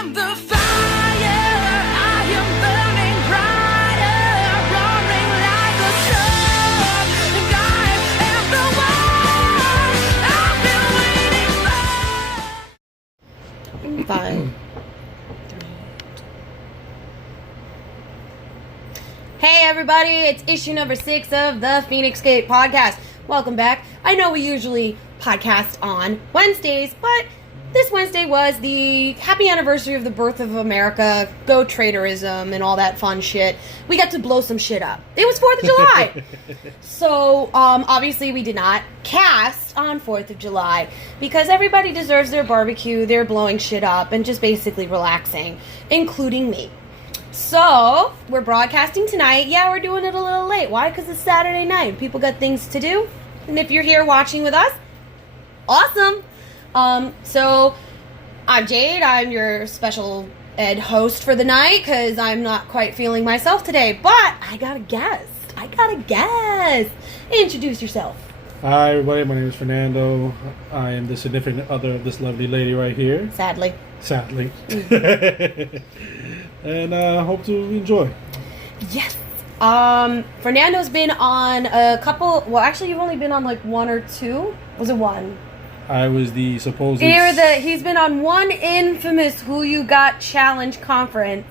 am the fire, I am burning brighter, roaring like a storm, and I am the one I've been waiting for. 5. Hey everybody, it's issue number 6 of the Feinics podcast. Welcome back. I know we usually podcast on Wednesdays, but this Wednesday was the happy anniversary of the birth of America, go traitorism, and all that fun shit. We got to blow some shit up. It was 4th of July. So, obviously we did not cast on 4th of July because everybody deserves their barbecue, they're blowing shit up, and just basically relaxing, including me. So, we're broadcasting tonight. Yeah, we're doing it a little late. Why? Because it's Saturday night. People got things to do. And if you're here watching with us, awesome. So, I'm Jade. I'm your special ed host for the night because I'm not quite feeling myself today. But I got a guest. Introduce yourself. Hi, everybody. My name is Fernando. I am the significant other of this lovely lady right here. Sadly. And hope to enjoy. Yes. Fernando's been on a couple. Well, actually, you've only been on like 1 or 2. Was it 1? I was the supposed. He's been on one infamous Who You Got Challenge conference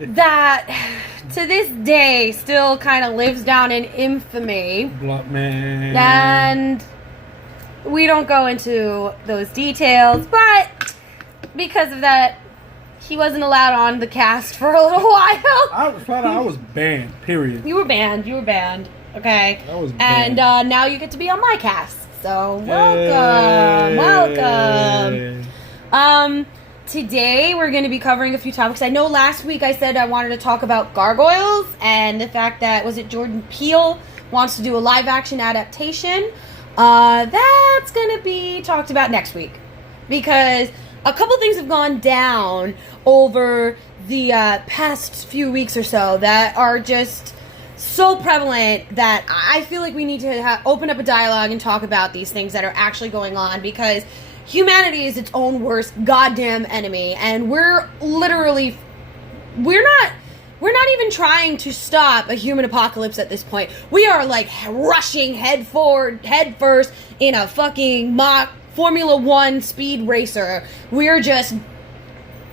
that to this day still kind of lives down in infamy. Man. And we don't go into those details, but because of that, he wasn't allowed on the cast for a little while. I was banned, period. You were banned, okay? I was banned. And now you get to be on my cast. So, welcome. Today we're going to be covering a few topics. I know last week I said I wanted to talk about gargoyles and the fact that, Jordan Peele wants to do a live action adaptation. That's going to be talked about next week. Because a couple things have gone down over the past few weeks or so that are just so prevalent that I feel like we need to open up a dialogue and talk about these things that are actually going on, because humanity is its own worst goddamn enemy, and we're not even trying to stop a human apocalypse at this point. We are like rushing head first in a fucking mock Formula 1 speed racer. We're just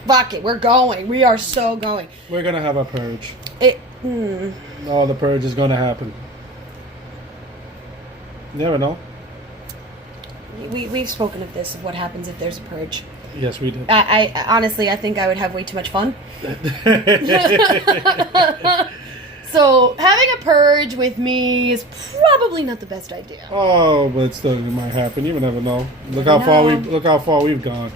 fuck it. We're going. We are so going. We're gonna have a purge. Oh, the purge is gonna happen. You never know. We've spoken of this, of what happens if there's a purge. Yes, we did. I honestly, I think I would have way too much fun. So, having a purge with me is probably not the best idea. Oh, but still, it might happen. You never know. Look how far we've gone.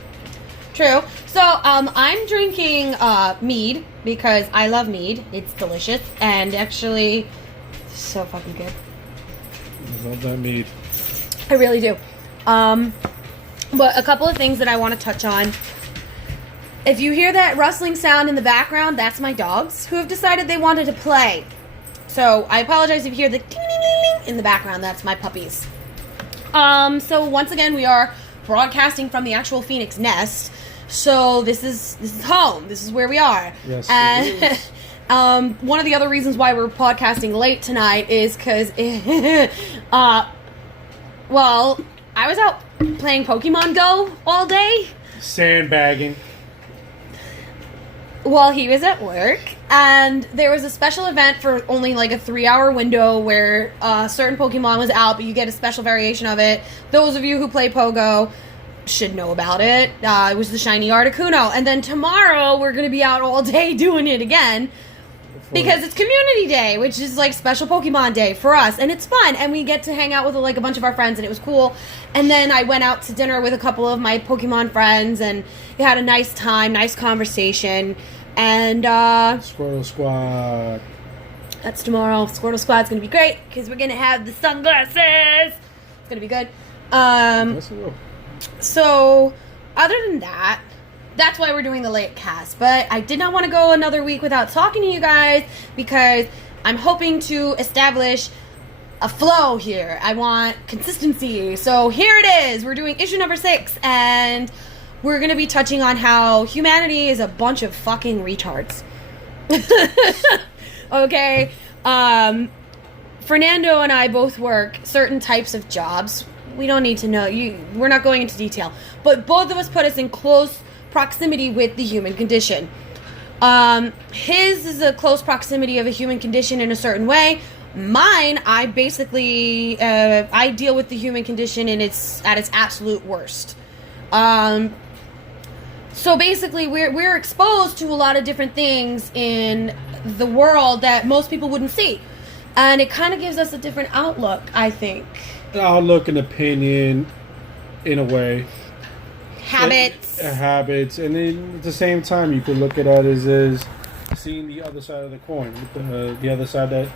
True. So, I'm drinking mead because I love mead. It's delicious and actually so fucking good. I love that mead. I really do. But a couple of things that I want to touch on. If you hear that rustling sound in the background, that's my dogs who have decided they wanted to play. So I apologize if you hear the ting-ting-ting in the background. That's my puppies. So once again, we are broadcasting from the actual Phoenix nest. So this is home. This is where we are. Yes. And one of the other reasons why we're podcasting late tonight is because, well, I was out playing Pokemon Go all day. Sandbagging. While he was at work, and there was a special event for only like a 3-hour window where certain Pokemon was out, but you get a special variation of it. Those of you who play Pogo should know about it. It was the shiny Articuno, and then tomorrow we're going to be out all day doing it again because it's Community Day, which is like special Pokemon Day for us, and it's fun, and we get to hang out with like a bunch of our friends, and it was cool. And then I went out to dinner with a couple of my Pokemon friends, and we had a nice time, nice conversation, and Squirtle Squad. That's tomorrow. Squirtle Squad's gonna be great because we're gonna have the sunglasses. It's gonna be good. Yes, it will. So, other than that, that's why we're doing the late cast. But I did not want to go another week without talking to you guys because I'm hoping to establish a flow here. I want consistency. So here it is. We're doing issue number 6, and we're going to be touching on how humanity is a bunch of fucking retards. Okay? Fernando and I both work certain types of jobs. We don't need to know. We're not going into detail. But both of us put us in close proximity with the human condition. His is a close proximity of a human condition in a certain way. Mine, I basically, I deal with the human condition at its absolute worst. So basically, we're exposed to a lot of different things in the world that most people wouldn't see. And it kind of gives us a different outlook, I think. Outlook and opinion, in a way. Habits. And then at the same time, you could look at it as seeing the other side of the coin. The other side that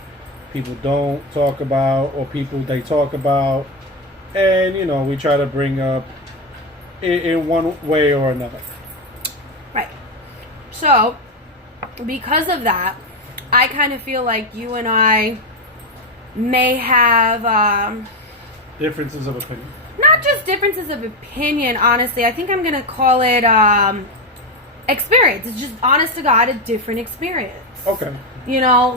people don't talk about, or people they talk about. And, we try to bring up in one way or another. Right. So, because of that, I kind of feel like you and I may have differences of opinion. Not just differences of opinion, honestly. I think I'm going to call it experience. It's just, honest to God, a different experience. Okay. I'll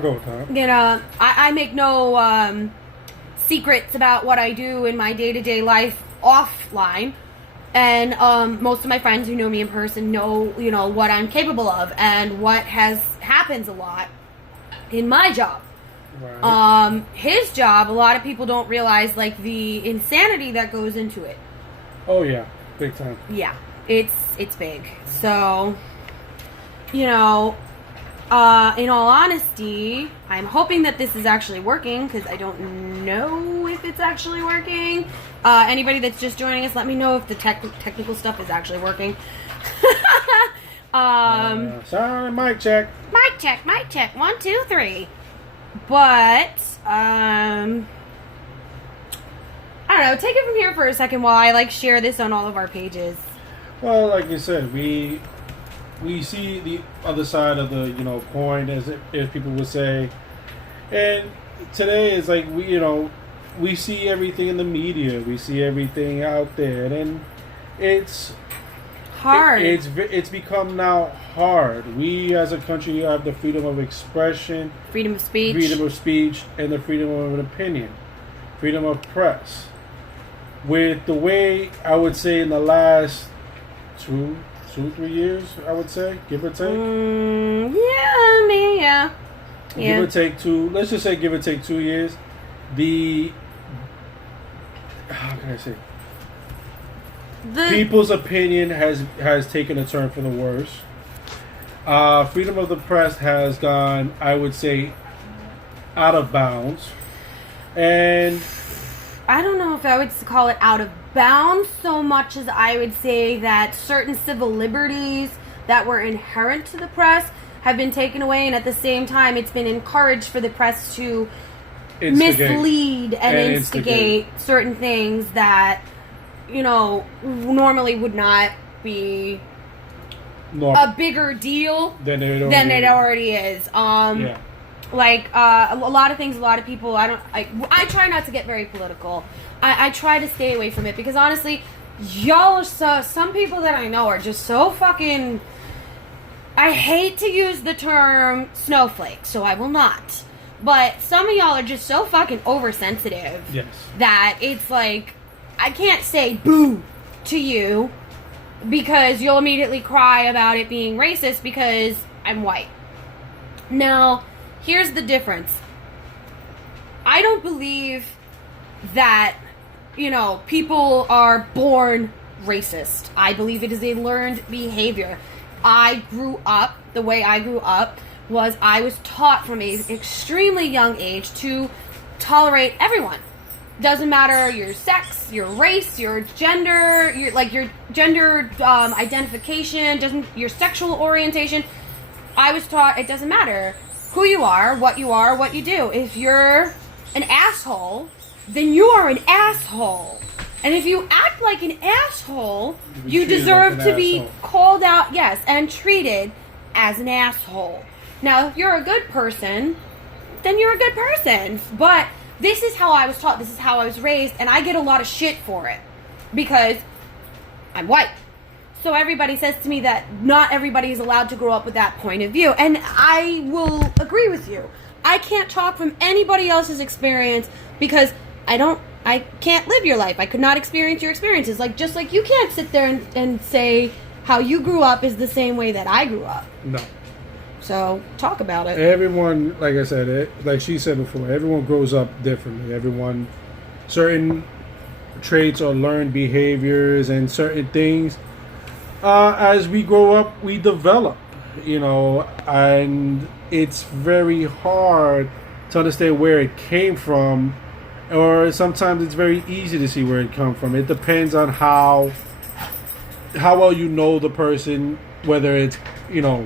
go with that. I make no secrets about what I do in my day-to-day life offline. And most of my friends who know me in person know, what I'm capable of and what happens a lot in my job. Right. His job, a lot of people don't realize, the insanity that goes into it. Oh, yeah. Big time. Yeah. It's big. So, in all honesty, I'm hoping that this is actually working, because I don't know if it's actually working. Anybody that's just joining us, let me know if the technical stuff is actually working. Sorry, mic check. Mic check. 1, 2, 3. But, I don't know. Take it from here for a second while I, share this on all of our pages. Well, like you said, we see the other side of the, coin, as people would say. And today is we see everything in the media. We see everything out there. And it's hard. It's become now hard. We as a country have the freedom of expression, freedom of speech, and the freedom of an opinion, freedom of press. With the way, I would say, in the last 2-3 years, I would say, give or take. Yeah. Give or take 2. Let's just say give or take 2 years. How can I say? People's opinion has taken a turn for the worse. Freedom of the press has gone, I would say, out of bounds. And I don't know if I would call it out of bounds so much as I would say that certain civil liberties that were inherent to the press have been taken away, and at the same time it's been encouraged for the press to mislead and instigate certain things that normally would not be a bigger deal than it already is. A lot of things, a lot of people, I try not to get very political. I try to stay away from it, because honestly, some people that I know are just so fucking, I hate to use the term snowflake, so I will not. But some of y'all are just so fucking oversensitive. Yes. That it's I can't say boo to you because you'll immediately cry about it being racist because I'm white. Now, here's the difference. I don't believe that, people are born racist. I believe it is a learned behavior. The way I grew up was I was taught from an extremely young age to tolerate everyone. Doesn't matter your sex, your race, your gender, your gender identification, your sexual orientation. I was taught it doesn't matter who you are, what you do. If you're an asshole, then you are an asshole. And if you act like an asshole, you deserve to be called out, yes, and treated as an asshole. Now, if you're a good person, then you're a good person. But this is how I was taught. This is how I was raised. And I get a lot of shit for it. Because I'm white. So everybody says to me that not everybody is allowed to grow up with that point of view. And I will agree with you. I can't talk from anybody else's experience because I can't live your life. I could not experience your experiences. Like, just like you can't sit there and say how you grew up is the same way that I grew up. No. So, talk about it. Everyone, like I said, like she said before, everyone grows up differently. Everyone, certain traits or learned behaviors and certain things, as we grow up, we develop, and it's very hard to understand where it came from, or sometimes it's very easy to see where it comes from. It depends on how well you know the person, whether it's,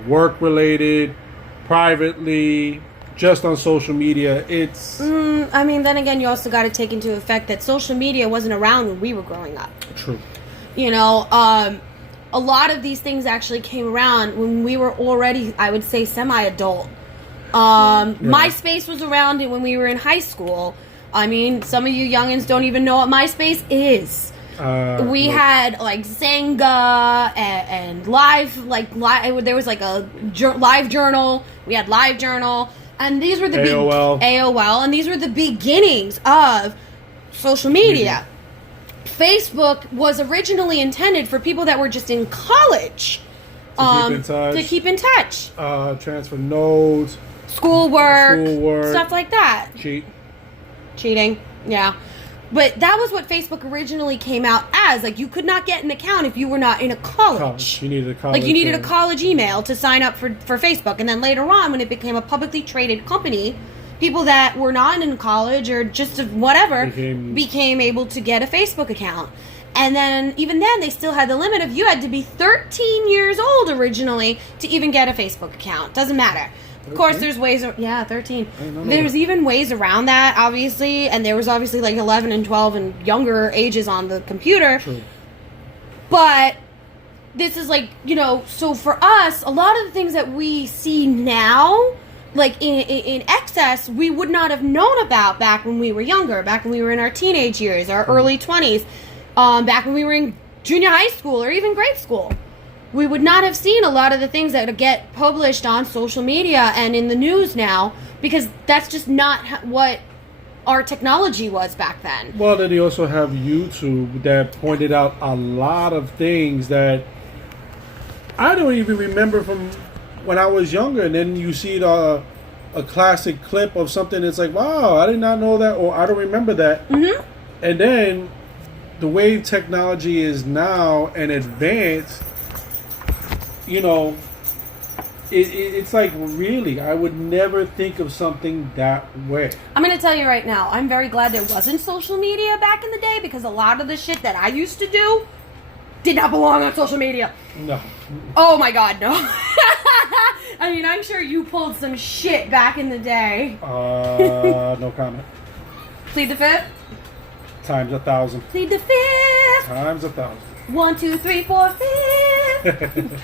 work related, privately, just on social media. It's... then again, you also got to take into effect that social media wasn't around when we were growing up. True. A lot of these things actually came around when we were already, I would say, semi-adult. MySpace was around when we were in high school. I mean, some of you youngins don't even know what MySpace is. We had like Zanga and live, there was like a live journal. We had live journal, and these were the AOL, and these were the beginnings of social media. Facebook was originally intended for people that were just in college, to keep in touch, transfer notes, schoolwork, stuff like that. Cheating, yeah. But that was what Facebook originally came out as. Like, you could not get an account if you were not in a college. You needed a college. Like, you needed a college email to sign up for Facebook. And then later on, when it became a publicly traded company, people that were not in college or just whatever became able to get a Facebook account. And then, even then, they still had the limit of you had to be 13 years old originally to even get a Facebook account. Doesn't matter. 13? Of course, there's ways... 13. There's even ways around that, obviously. And there was obviously like 11 and 12 and younger ages on the computer. True. But this is like, so for us, a lot of the things that we see now, like in excess, we would not have known about back when we were younger, back when we were in our teenage years, our early 20s, back when we were in junior high school or even grade school. We would not have seen a lot of the things that get published on social media and in the news now, because that's just not what our technology was back then. Well, then you also have YouTube that pointed out a lot of things that I don't even remember from when I was younger. And then you see a classic clip of something that's like, wow, I did not know that, or I don't remember that. Mm-hmm. And then the way technology is now and advanced, it's like, really, I would never think of something that way. I'm going to tell you right now, I'm very glad there wasn't social media back in the day, because a lot of the shit that I used to do did not belong on social media. No. Oh my God, no. I mean, I'm sure you pulled some shit back in the day. No comment. Plead the fifth? Times 1,000. Plead the fifth. Times 1,000. 1, 2, 3, 4, 5.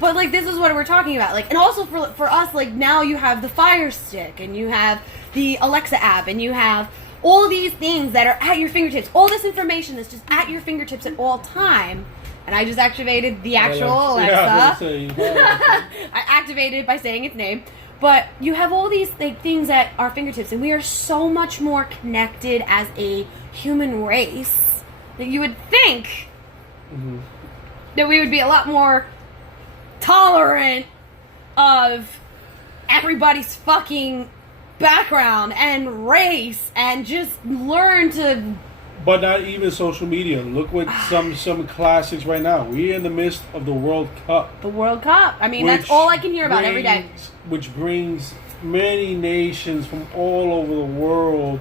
But, like, this is what we're talking about. Like, and also for us, like, now you have the Fire Stick, and you have the Alexa app, and you have all these things that are at your fingertips. All this information that's just at your fingertips at all time. And I just activated the actual Alexa. I activated it by saying its name. But you have all these things at our fingertips, and we are so much more connected as a human race that you would think that we would be a lot more tolerant of everybody's fucking background and race and just learn to... But not even social media. Look what some classics right now. We're in the midst of the World Cup. The World Cup. I mean, that's all I can hear about every day. Which brings many nations from all over the world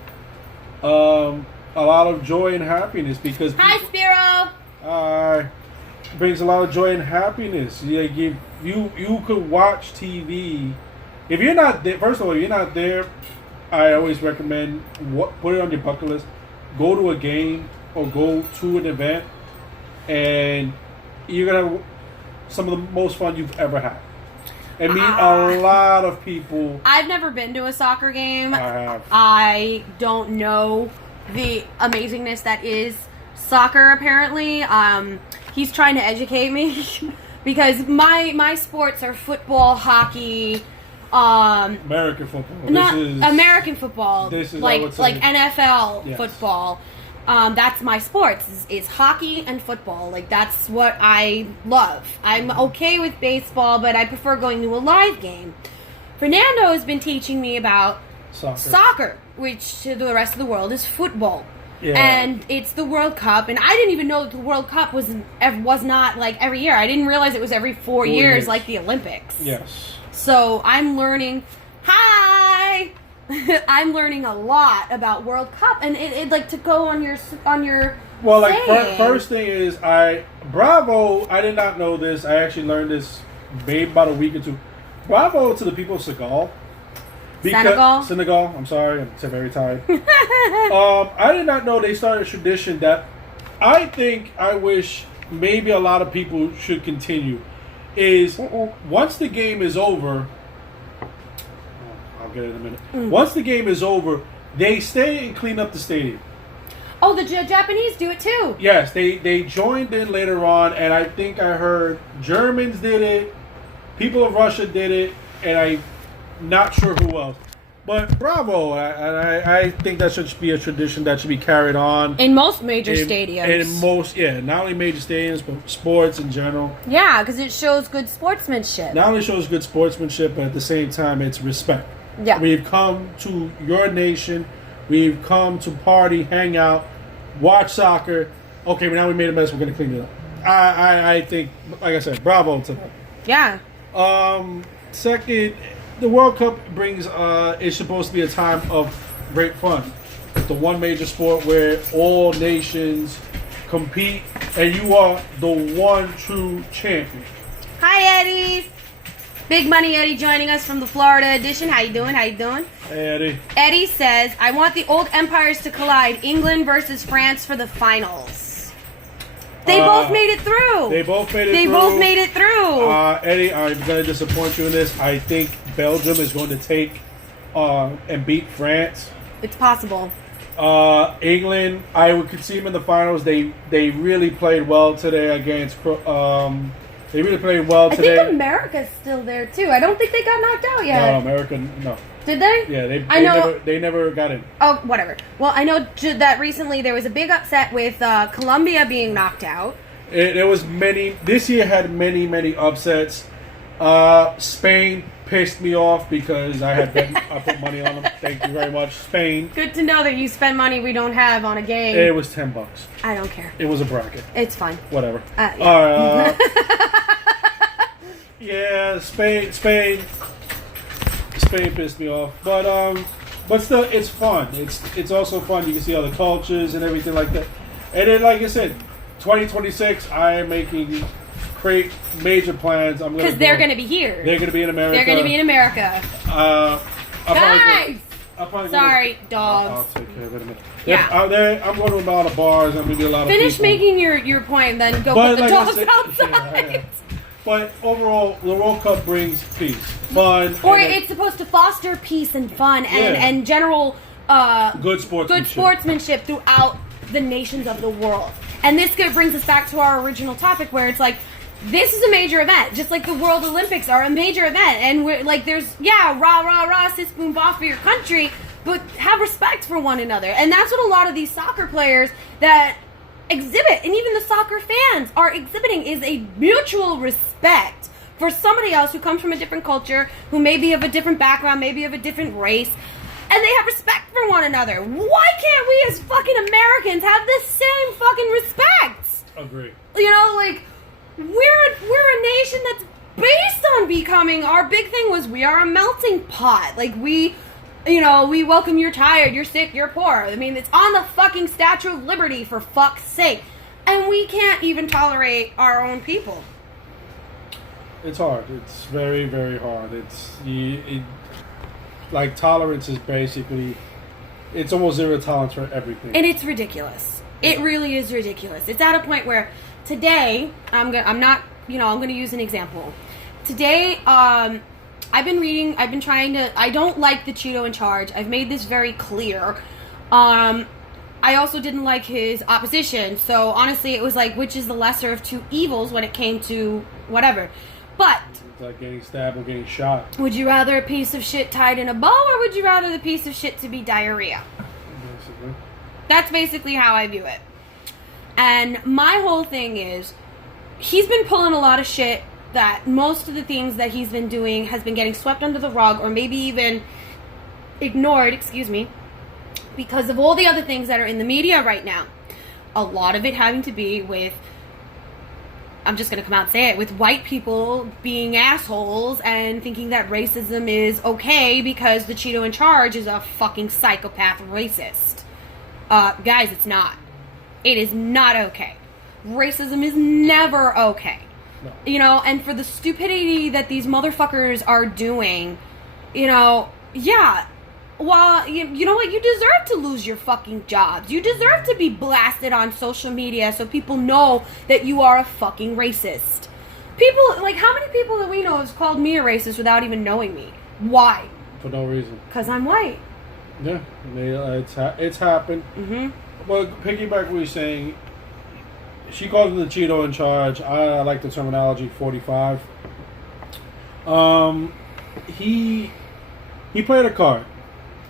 a lot of joy and happiness, because... Hi, Spiro! Brings a lot of joy and happiness. Like, if you could watch TV. If you're not there, first of all, if you're not there, I always recommend put it on your bucket list. Go to a game or go to an event, and you're gonna have some of the most fun you've ever had, and meet a lot of people. I've never been to a soccer game. I have. I don't know the amazingness that is soccer, apparently. he's trying to educate me because my sports are football, hockey, American football. not American football. This is, like I would say, NFL yes. football. That's my sports is hockey and football. Like that's what I love. I'm okay with baseball, but I prefer going to a live game. Fernando has been teaching me about soccer, which to the rest of the world is football. Yeah. And it's the World Cup, and I didn't even know that the World Cup was not like every year. I didn't realize it was every 4 years like the Olympics. Yes. So I'm learning. Hi. I'm learning a lot about World Cup, and it like to go on your. Well, like saying. first thing is bravo. I did not know this. I actually learned this maybe about a week or two. Bravo to the people of Senegal. Senegal. I'm sorry, I'm very tired. I did not know they started a tradition that I wish maybe a lot of people should continue. Is once the game is over. I'll get it in a minute. Once the game is over, they stay and clean up the stadium. Oh, the Japanese do it too. Yes, they joined in later on, and I think I heard Germans did it, people of Russia did it, and I'm not sure who else. But bravo, I think that should be a tradition that should be carried on. In most major stadiums. In most, not only major stadiums, but sports in general. Yeah, because it shows good sportsmanship. Not only shows good sportsmanship, but at the same time, it's respect. Yeah. We've come to your nation. We've come to party, hang out, watch soccer. Okay, but now we made a mess. We're going to clean it up. I think, like I said, bravo to them. Yeah. Second, the World Cup brings, it's supposed to be a time of great fun. The one major sport where all nations compete, and you are the one true champion. Hi, Eddie. Big Money Eddie joining us from the Florida edition. How you doing? Hey, Eddie. Eddie says, I want the old empires to collide. England versus France for the finals. They both made it through. They both made it through. Eddie, I'm going to disappoint you in this. I think Belgium is going to take and beat France. It's possible. England, I could see them in the finals. They really played well today against. They really played well today. I think America's still there too. I don't think they got knocked out yet. No, America, no. Did they? Yeah, they never got in. Oh, whatever. Well, I know that recently there was a big upset with Colombia being knocked out. There was many. This year had many upsets. Spain pissed me off because I put money on them. Thank you very much, Spain. Good to know that you spend money we don't have on a game. It was $10. I don't care. It was a bracket. It's fine. Whatever. Yeah. Yeah, Spain pissed me off, but still, it's fun. It's also fun. You can see other cultures and everything like that. And then, like I said, 2026, I am making great major plans. Because they're going to be here. They're going to be in America. They're going to be in America. Guys! Sorry, dogs. I'll take care of it in a minute. Yeah. I'm going to a lot of bars. I'm going to be a lot of Finish people. making your point, then go put the dogs outside. Yeah. But overall, the World Cup brings peace, fun. Or it's supposed to foster peace and fun and general good sportsmanship throughout the nations of the world. And this brings us back to our original topic where it's like, this is a major event, just like the World Olympics are a major event. And we're like, there's, rah, sis, boom, boss for your country, but have respect for one another. And that's what a lot of these soccer players that exhibit, and even the soccer fans are exhibiting, is a mutual respect for somebody else who comes from a different culture, who may be of a different background, maybe of a different race, and they have respect for one another. Why can't we as fucking Americans have the same fucking respect? Agree. You know, like, we're a nation that's based on becoming, our big thing was we are a melting pot. Like, we welcome you're tired, you're sick, you're poor. I mean, it's on the fucking Statue of Liberty, for fuck's sake. And we can't even tolerate our own people. It's hard. It's very, very hard. Like, tolerance is basically, it's almost zero tolerance for everything. And it's ridiculous. It really is ridiculous. It's at a point where today, I'm going to use an example. Today, I've been trying to, I don't like the Cheeto in charge. I've made this very clear. I also didn't like his opposition. So honestly, it was like, which is the lesser of two evils when it came to whatever. But It's like getting stabbed or getting shot. would you rather a piece of shit tied in a bow, or would you rather the piece of shit to be diarrhea? Basically. That's basically how I view it. And my whole thing is, he's been pulling a lot of shit that most of the things that he's been doing has been getting swept under the rug, or maybe even ignored, because of all the other things that are in the media right now. A lot of it having to be with, I'm just going to come out and say it, with white people being assholes and thinking that racism is okay because the Cheeto in charge is a fucking psychopath racist. Guys, it's not. It is not okay. Racism is never okay. No. You know, and for the stupidity that these motherfuckers are doing, you know, yeah, well, you know what? You deserve to lose your fucking jobs. You deserve to be blasted on social media so people know that you are a fucking racist. People, like, how many people that we know have called me a racist without even knowing me? Why? For no reason. Because I'm white. Yeah, it's happened. Mm-hmm. Well, piggyback what you're saying, she calls him the Cheeto in charge. I like the terminology 45. He played a card.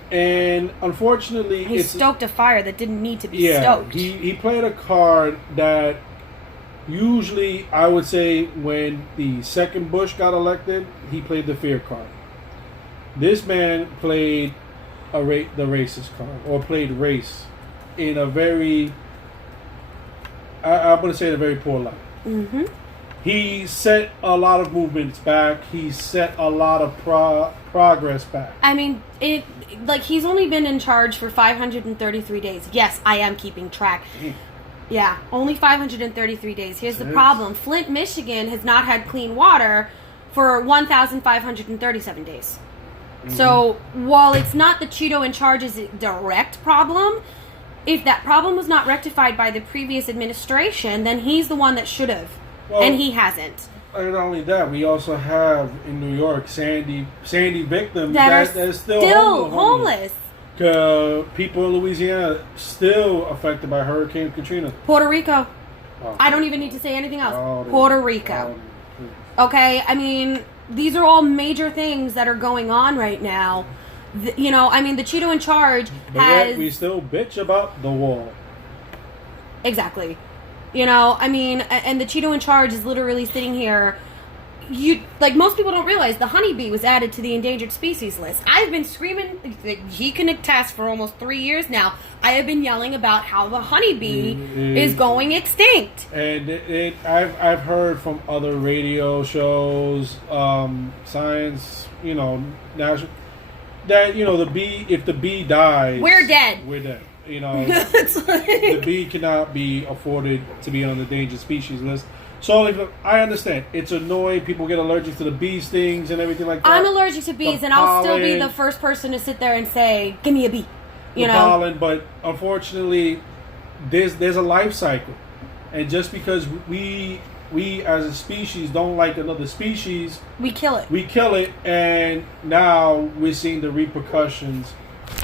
And unfortunately, He stoked a fire that didn't need to be yeah, stoked. he played a card that usually, I would say, when the second Bush got elected, he played the fear card. This man played the racist card, or played race in a very, I'm going to say, in a very poor light. Mm-hmm. He set a lot of movements back. He set a lot of progress back. I mean, he's only been in charge for 533 days. Yes, I am keeping track. Yeah, only 533 days. Here's the problem. Flint, Michigan has not had clean water for 1,537 days. Mm-hmm. So, while it's not the Cheeto in charge's direct problem, if that problem was not rectified by the previous administration, then he's the one that should have. Well, and he hasn't. And not only that, we also have in New York Sandy victims that are still homeless. People in Louisiana still affected by Hurricane Katrina. Puerto Rico. Oh. I don't even need to say anything else. Oh, Puerto Rico. Okay, I mean, these are all major things that are going on right now. You know, I mean, the Cheeto in charge but has... yet we still bitch about the wall. Exactly. You know, I mean, and the Cheeto in charge is literally sitting here. Most people don't realize the honeybee was added to the endangered species list. I've been screaming, he can attest, for almost 3 years now. I have been yelling about how the honeybee is going extinct. And I've heard from other radio shows, science, you know, national, that, you know, the bee, if the bee dies, we're dead. We're dead. You know, the bee cannot be afforded to be on the endangered species list. So I understand. It's annoying. People get allergic to the bee stings and everything like that. I'm allergic to bees, and I'll still be the first person to sit there and say, give me a bee. You know? Pollen, but unfortunately, there's a life cycle. And just because we as a species don't like another species, we kill it. And now we're seeing the repercussions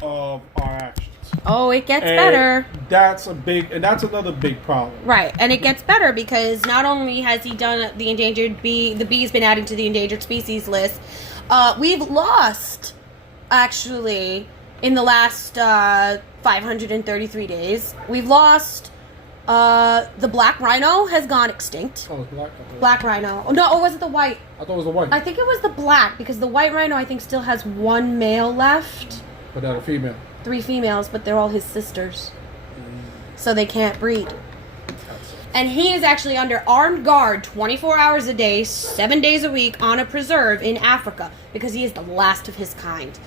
of our actions. Oh, it gets better. That's another big problem. Right, and it gets better because not only has he done the endangered bee, the bee's been added to the endangered species list. We've lost, actually, in the last 533 days, we've lost. The black rhino has gone extinct. Oh, it's black. Black rhino. Oh, no, or was it the white? I thought it was the white. I think it was the black, because the white rhino, I think, still has one male left. But not a female. 3 females, but they're all his sisters. So they can't breed. And he is actually under armed guard 24 hours a day, 7 days a week on a preserve in Africa, because he is the last of his kind.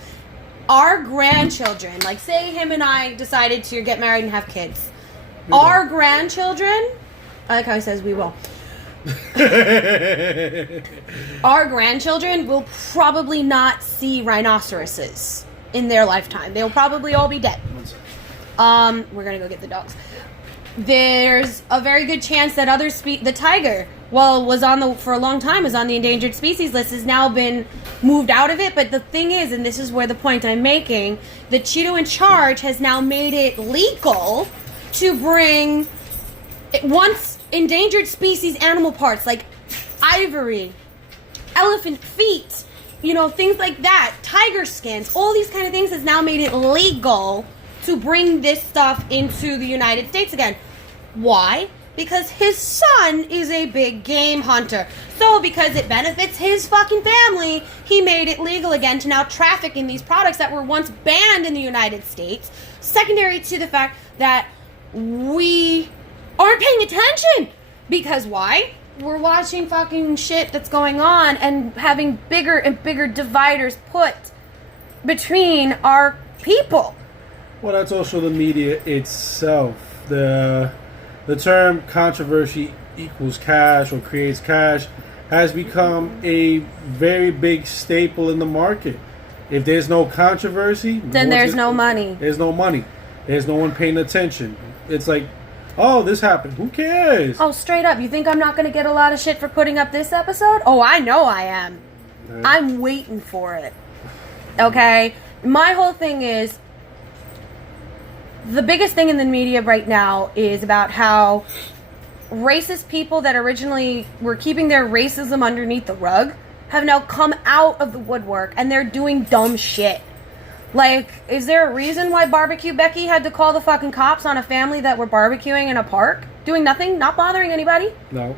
Our grandchildren, like say him and I decided to get married and have kids. Our grandchildren, I like how he says we will. Our grandchildren will probably not see rhinoceroses in their lifetime. They'll probably all be dead. We're gonna go get the dogs. There's a very good chance that the tiger was for a long time, was on the endangered species list, has now been moved out of it. But the thing is, and this is where the point I'm making, the Cheeto in charge has now made it legal to bring once endangered species animal parts like ivory, elephant feet, things like that, tiger skins, all these kind of things has now made it legal to bring this stuff into the United States again. Why? Because his son is a big game hunter. So because it benefits his fucking family, he made it legal again to now traffic in these products that were once banned in the United States, secondary to the fact that we aren't paying attention. Because why? We're watching fucking shit that's going on and having bigger and bigger dividers put between our people. Well, that's also the media itself. The term controversy equals cash or creates cash has become a very big staple in the market. If there's no controversy, then there's no money. There's no money. There's no one paying attention. It's like, oh, this happened. Who cares? Oh, straight up. You think I'm not going to get a lot of shit for putting up this episode? Oh, I know I am. Yeah. I'm waiting for it. Okay? My whole thing is, the biggest thing in the media right now is about how racist people that originally were keeping their racism underneath the rug have now come out of the woodwork and they're doing dumb shit. Like, is there a reason why Barbecue Becky had to call the fucking cops on a family that were barbecuing in a park? Doing nothing? Not bothering anybody? No.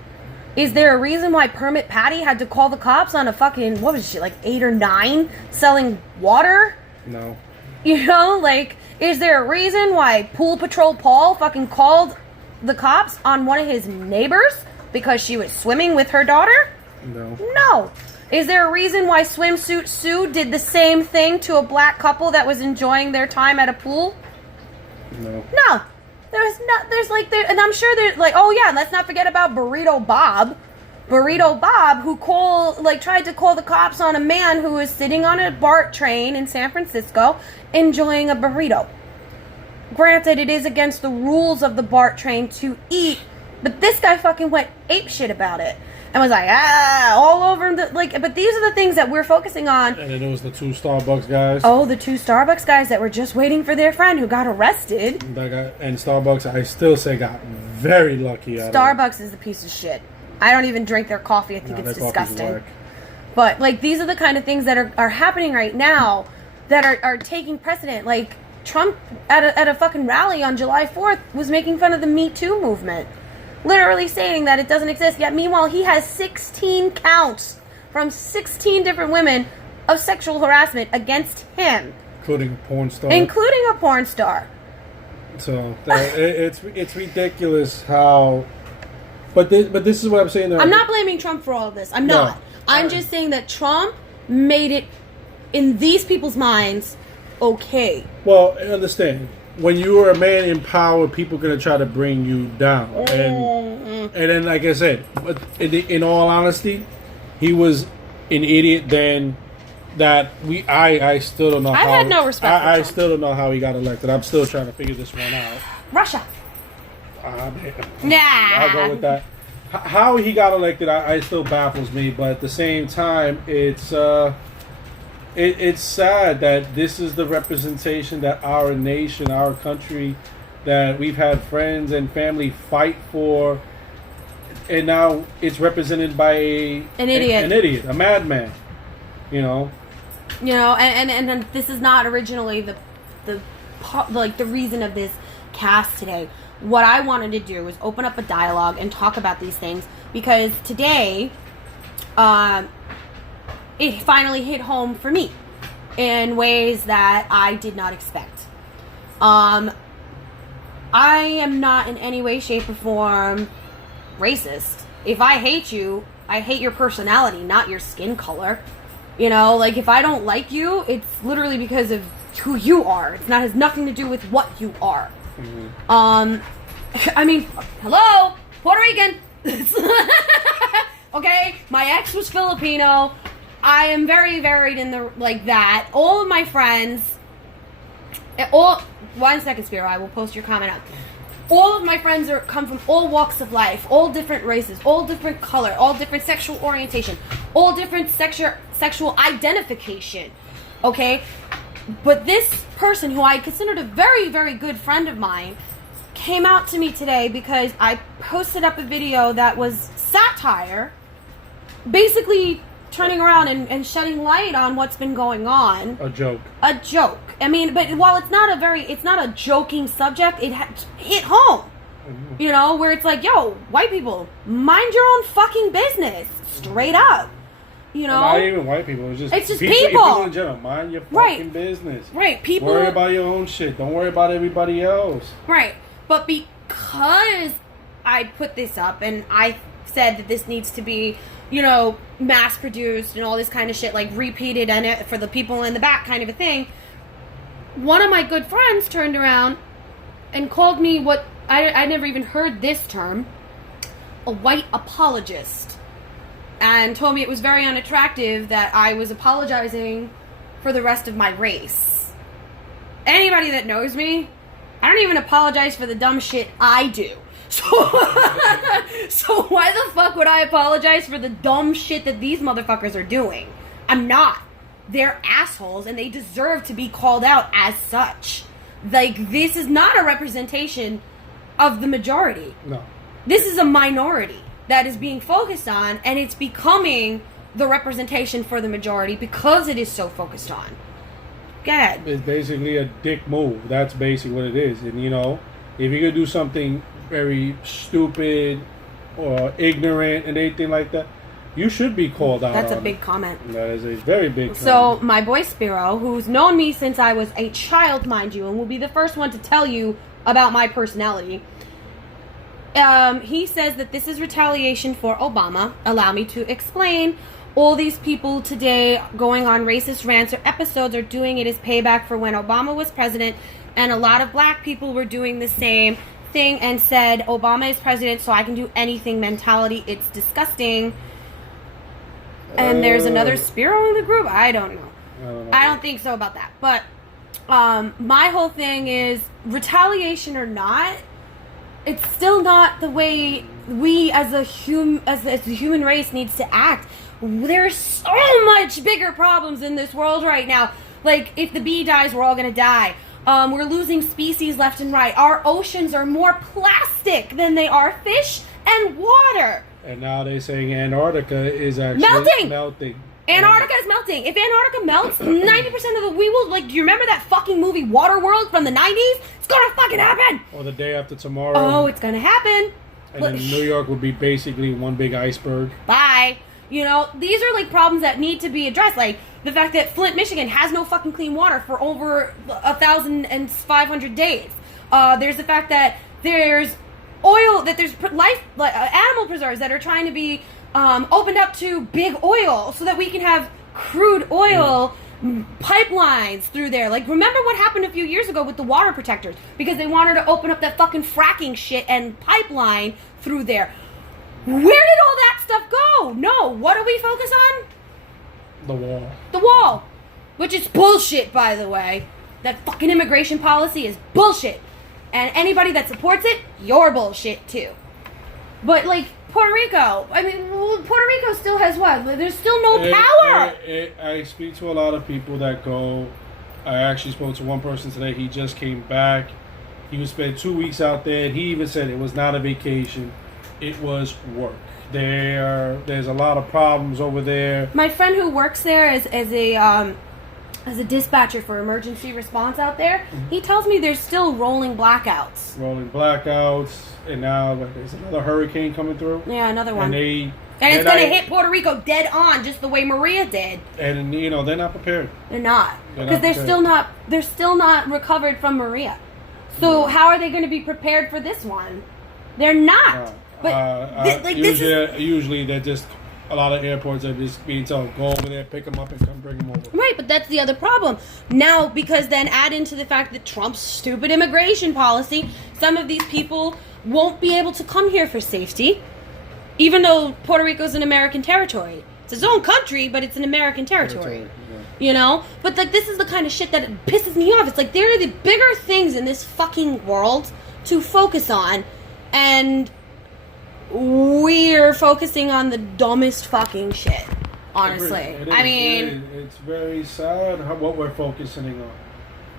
Is there a reason why Permit Patty had to call the cops on a fucking, what was she, like 8 or 9, selling water? No. Is there a reason why Pool Patrol Paul fucking called the cops on one of his neighbors because she was swimming with her daughter? No. No. Is there a reason why Swimsuit Sue did the same thing to a black couple that was enjoying their time at a pool? No. No. And I'm sure there's oh yeah, let's not forget about Burrito Bob. Burrito Bob, who tried to call the cops on a man who was sitting on a BART train in San Francisco enjoying a burrito. Granted, it is against the rules of the BART train to eat, but this guy fucking went apeshit about it. And was like, all over but these are the things that we're focusing on. And then it was the 2 Starbucks guys. Oh, the 2 Starbucks guys that were just waiting for their friend who got arrested. And Starbucks, I still say, got very lucky out Starbucks is the piece of shit. I don't even drink their coffee. I think it's disgusting. But, these are the kind of things that are happening right now that are taking precedent. Like, Trump, at a fucking rally on July 4th, was making fun of the Me Too movement. Literally stating that it doesn't exist. Yet, meanwhile, he has 16 counts from 16 different women of sexual harassment against him. Including a porn star. So, it's ridiculous how... But this is what I'm saying. I'm not blaming Trump for all of this. I'm not. I'm just saying that Trump made it, in these people's minds, okay. Well, understand. When you are a man in power, people are going to try to bring you down. And then, like I said, in all honesty, he was an idiot then that I still don't know I've had no respect for I Trump. Still don't know how he got elected. I'm still trying to figure this one out. Russia. Nah. I'll go with that. How he got elected, I still baffles me. But at the same time, it's sad that this is the representation that our nation, our country, that we've had friends and family fight for, and now it's represented by an idiot, a madman. And this is not originally the reason of this cast today. What I wanted to do was open up a dialogue and talk about these things because today, it finally hit home for me in ways that I did not expect. I am not in any way, shape, or form racist. If I hate you, I hate your personality, not your skin color. If I don't like you, it's literally because of who you are. Has nothing to do with what you are. Mm-hmm. Hello, Puerto Rican. Okay, my ex was Filipino. I am very varied in that. All of my friends, 1 second, Spiro, I will post your comment up. all of my friends come from all walks of life, all different races, all different color, all different sexual orientation, all different sexual identification. Okay? But this person, who I considered a very, very good friend of mine, came out to me today because I posted up a video that was satire, basically turning around and shedding light on what's been going on. A joke. I mean, but while it's not a joking subject, it hit home. You know, where it's like, yo, white people, mind your own fucking business. Straight up. You know? Not even white people. It's just people. People in general. Mind your fucking business. Right. People. Worry about your own shit. Don't worry about everybody else. Right. But because I put this up and I said that this needs to be, you know, mass produced and all this kind of shit, like repeated and it for the people in the back kind of a thing, one of my good friends turned around and called me what I never even heard this term, a white apologist, and told me it was very unattractive that I was apologizing for the rest of my race. Anybody that knows me, I don't even apologize for the dumb shit I do. So why the fuck would I apologize for the dumb shit that these motherfuckers are doing? I'm not. They're assholes and they deserve to be called out as such. Like, this is not a representation of the majority. No. This is a minority that is being focused on, and it's becoming the representation for the majority because it is so focused on. Go ahead. It's basically a dick move. That's basically what it is. And, you know, if you're going to do something very stupid or ignorant and anything like that, you should be called out. That's a on big it. comment. That is a very big So, comment. my boy Spiro, who's known me since I was a child, mind you, and will be the first one to tell you about my personality, he says that this is retaliation for Obama. Allow me to explain. All these people today going on racist rants or episodes are doing it as payback for when Obama was president, and a lot of black people were doing the same thing and said, Obama is president, so I can do anything mentality. It's disgusting. And there's another Spiro in the group? I don't know. I don't think so about that. But my whole thing is, retaliation or not, it's still not the way we as a human race needs to act. There's so much bigger problems in this world right now. Like, if the bee dies, we're all gonna die. We're losing species left and right. Our oceans are more plastic than they are fish and water. And now they're saying Antarctica is actually melting. Antarctica is melting. If Antarctica melts, 90% of we will, like, do you remember that fucking movie Waterworld from the 90s? It's gonna fucking happen! Or the day after tomorrow. Oh, it's gonna happen. And then New York would be basically one big iceberg. Bye. You know, these are, like, problems that need to be addressed. Like, the fact that Flint, Michigan has no fucking clean water for over 1,500 days. There's the fact that there's oil, that there's animal preserves that are trying to be opened up to big oil so that we can have crude oil pipelines through there. Like, remember what happened a few years ago with the water protectors? Because they wanted to open up that fucking fracking shit and pipeline through there. Where did all that stuff go? No, what do we focus on? The wall. The wall. Which is bullshit, by the way. That fucking immigration policy is bullshit. And anybody that supports it, you're bullshit too. But, like, Puerto Rico, I mean, Puerto Rico still has what? There's still no power. I speak to a lot of people that go. I actually spoke to one person today. He just came back. He was spent 2 weeks out there. And he even said it was not a vacation. It was work. There's a lot of problems over there. My friend who works there as a dispatcher for emergency response out there, he tells me there's still rolling blackouts. And now there's another hurricane coming through. Yeah, another one. And it's going to hit Puerto Rico dead on, just the way Maria did. And, you know, they're not prepared. They're not. Because they're still not recovered from Maria. So how are they going to be prepared for this one? They're not. But usually they're just, a lot of airports are just being told, go over there, pick them up, and come bring them over. Right, but that's the other problem. Now, because then add into the fact that Trump's stupid immigration policy, some of these people won't be able to come here for safety, even though Puerto Rico's an American territory. It's its own country, but it's an American territory. Yeah. You know? But, like, this is the kind of shit that pisses me off. It's like, there are the bigger things in this fucking world to focus on, and we're focusing on the dumbest fucking shit. Honestly, it's very sad what we're focusing on.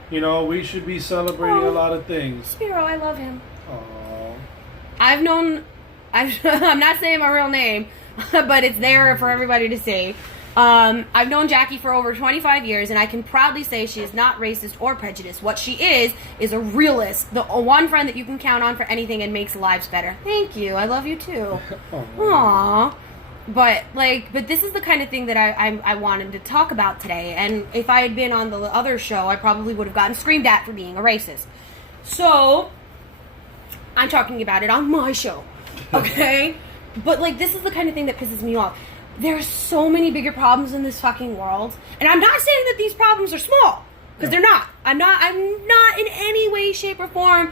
You know, we should be celebrating a lot of things. Spiro, I love him. Aww. I'm not saying my real name, but it's there for everybody to see. I've known Jackie for over 25 years, and I can proudly say she is not racist or prejudiced. What she is a realist. The one friend that you can count on for anything and makes lives better. Thank you. I love you too. Aww. But this is the kind of thing that I wanted to talk about today. And if I had been on the other show, I probably would have gotten screamed at for being a racist. So, I'm talking about it on my show. Okay? But, this is the kind of thing that pisses me off. There are so many bigger problems in this fucking world. And I'm not saying that these problems are small. Because they're not. I'm not in any way, shape, or form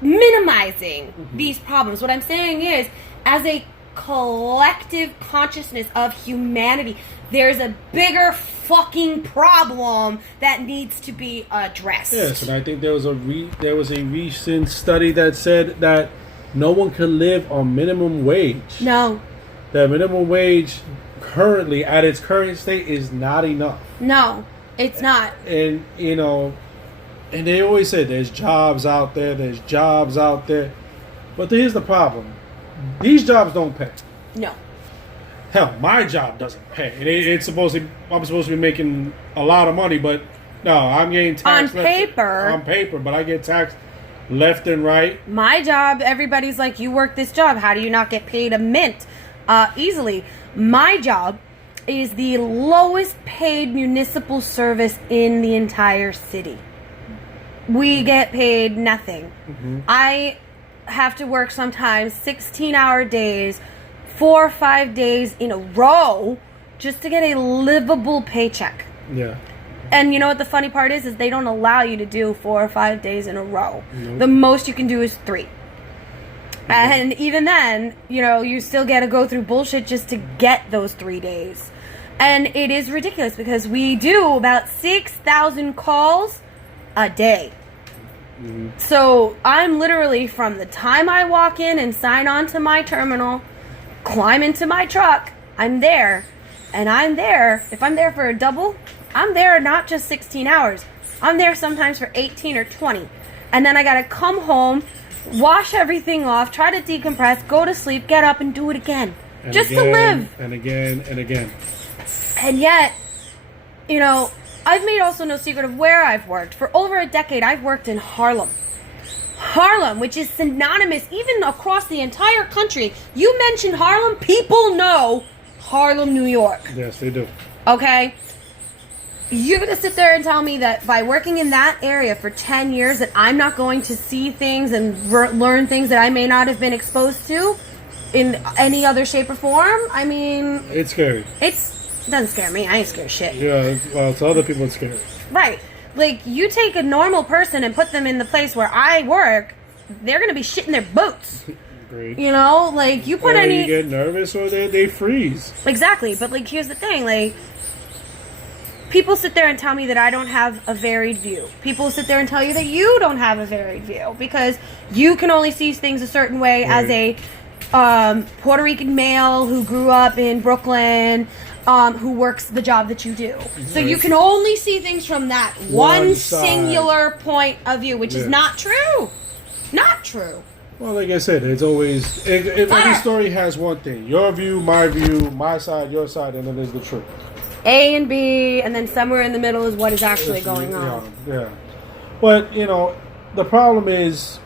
minimizing these problems. What I'm saying is, as a collective consciousness of humanity, there's a bigger fucking problem that needs to be addressed. Yes, and I think there was a recent study that said that no one can live on minimum wage. No. That minimum wage currently, at its current state, is not enough. No, it's not. And, and they always say there's jobs out there. But here's the problem. These jobs don't pay. No. Hell, my job doesn't pay. I'm supposed to be making a lot of money, but no, I'm getting taxed on paper, but I get taxed left and right. My job, everybody's like, you work this job. How do you not get paid a mint? Easily. My job is the lowest paid municipal service in the entire city. We get paid nothing. Mm-hmm. I have to work sometimes 16-hour days, 4 or 5 days in a row, just to get a livable paycheck. Yeah. And you know what the funny part is they don't allow you to do 4 or 5 days in a row. Nope. The most you can do is 3. And even then, you still got to go through bullshit just to get those 3 days. And it is ridiculous because we do about 6,000 calls a day. Mm-hmm. So I'm literally, from the time I walk in and sign on to my terminal, climb into my truck, I'm there. And I'm there. If I'm there for a double, I'm there not just 16 hours. I'm there sometimes for 18 or 20. And then I got to come home, wash everything off, try to decompress, go to sleep, get up, and do it again. And just again, to live. And again, and again. And yet, I've made also no secret of where I've worked. For over a decade, I've worked in Harlem. Harlem, which is synonymous even across the entire country. You mention Harlem, people know Harlem, New York. Yes, they do. Okay? You're going to sit there and tell me that by working in that area for 10 years that I'm not going to see things and learn things that I may not have been exposed to in any other shape or form? I mean... It's scary. It doesn't scare me. I ain't scared of shit. Yeah, well, to other people it's scary. Right. You take a normal person and put them in the place where I work, they're going to be shitting their boots. Great. You put or you get nervous or they freeze. Exactly. But, here's the thing. People sit there and tell me that I don't have a varied view. People sit there and tell you that you don't have a varied view because you can only see things a certain way as a Puerto Rican male who grew up in Brooklyn, who works the job that you do. So you can only see things from that one singular point of view, which is not true. Not true. Well, like I said, it's always... every story has one thing. Your view, my side, your side, and then there's the truth. A and B, and then somewhere in the middle is what is actually going on. Yeah. But, the problem is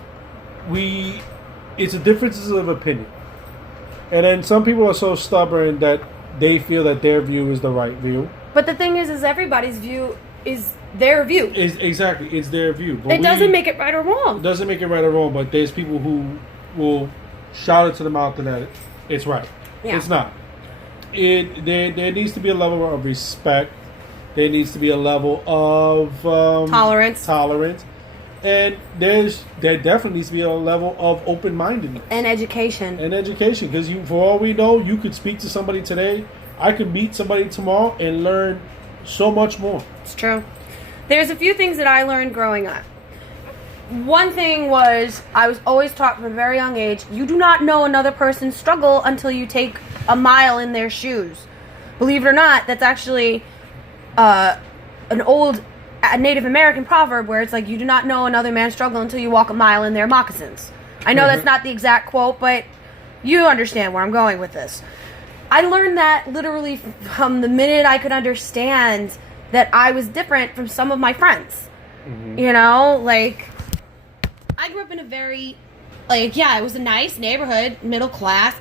it's a differences of opinion. And then some people are so stubborn that they feel that their view is the right view. But the thing is everybody's view is their view. Exactly, it's their view. But it doesn't make it right or wrong. It doesn't make it right or wrong, but there's people who will shout it to the mountain that it's right. Yeah. It's not. There needs to be a level of respect. There needs to be a level of tolerance. And there definitely needs to be a level of open-mindedness. And education. Because for all we know, you could speak to somebody today. I could meet somebody tomorrow and learn so much more. It's true. There's a few things that I learned growing up. one thing was, I was always taught from a very young age, you do not know another person's struggle until you take a mile in their shoes. Believe it or not, that's actually an old Native American proverb where it's like, you do not know another man's struggle until you walk a mile in their moccasins. I know that's not the exact quote, but you understand where I'm going with this. I learned that literally from the minute I could understand that I was different from some of my friends. Mm-hmm. You know, like, I grew up in a very, like, yeah, it was a nice neighborhood, middle class,